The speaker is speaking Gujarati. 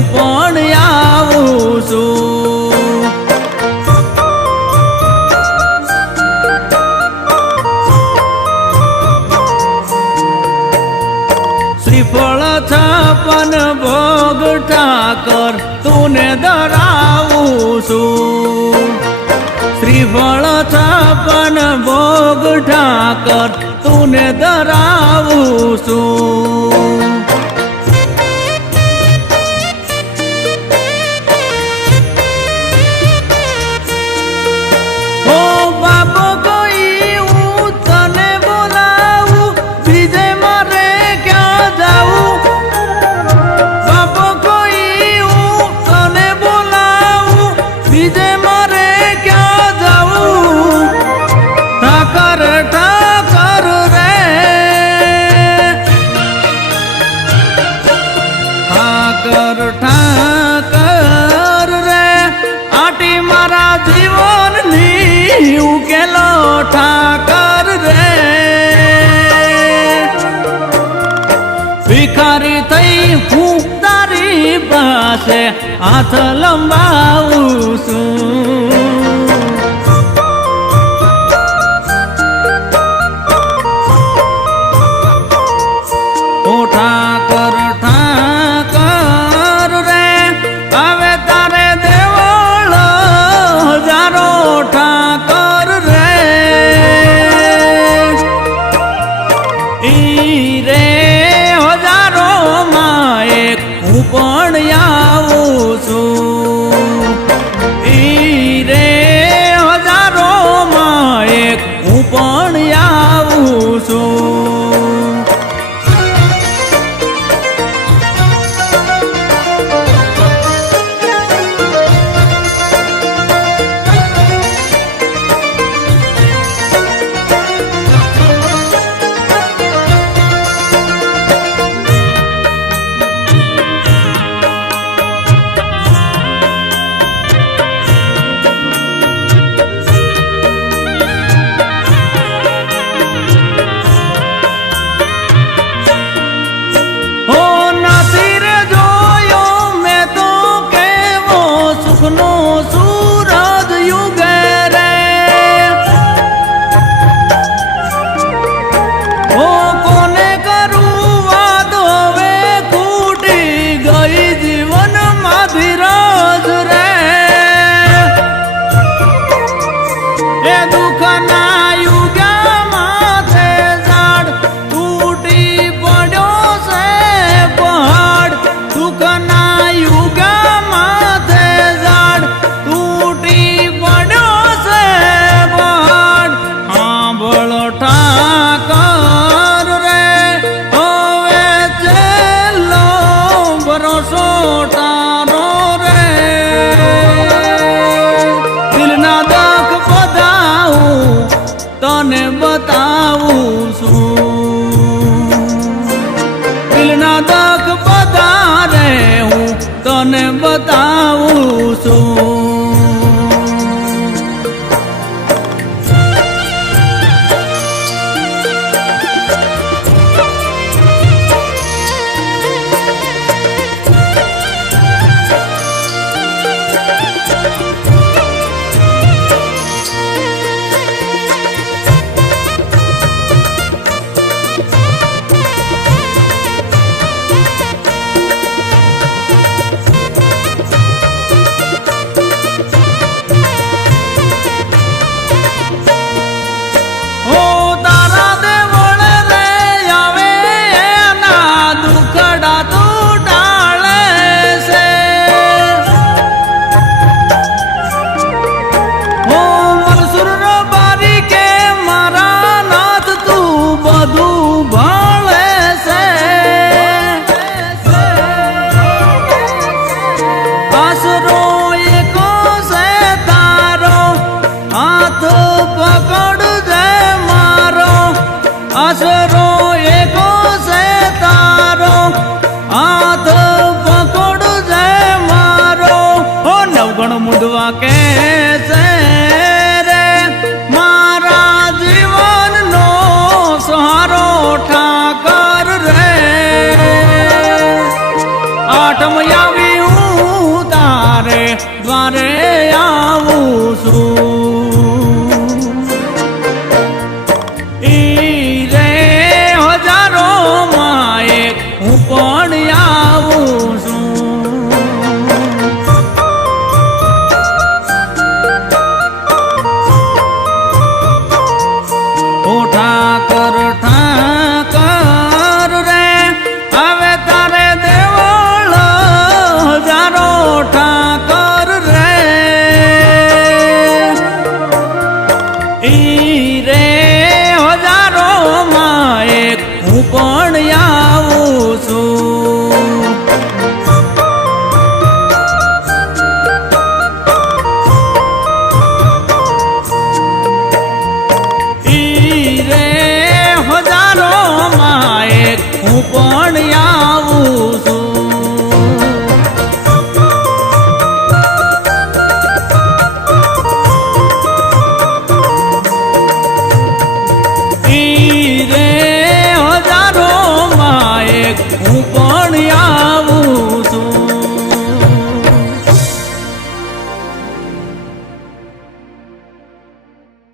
હું પણ આવું છું. શ્રીફળ છપન ભોગ ઠાકર તુને ધરાવું છું. શ્રીફળ છપન ભોગ ઠાકર તુને ધરાવું છું. ઠાકર રે આટી મારા જીવનની ઉકેલો ઠાકર રે. ભિખારી થઈ હું તારી પાસે હાથ લંબાવું છું. ઓ ઠાકર ઠાકર રે હવે તારે દેવળ હજારો ઠાકર રે. ઈ રે હજારો માં એક હું પણ આવું છું. ઈ રે હજારો માં એક હું પણ આવું છું. તને બતાવું છું. દિલના દખ બધા રે હું તને બતાવું છું. આશરો એકો છે તારો, હાથ પકડજે મારો. ઓ નવગણ મુંડવા કે છે રે મારા જીવનનો સહારો ઠાકર રે. આઠમ આવી તારે દ્વારે આવું છું ઈ રે હજારો માં એક હું પણ આવું છું ઓ ઠાકર ઠાકર રે હવે તારે દેવળ હજારો ઠાકર રે ઈ રે હજારો માં એક હું પણ આવું છું ઈ રે હજારો માં એક હું પણ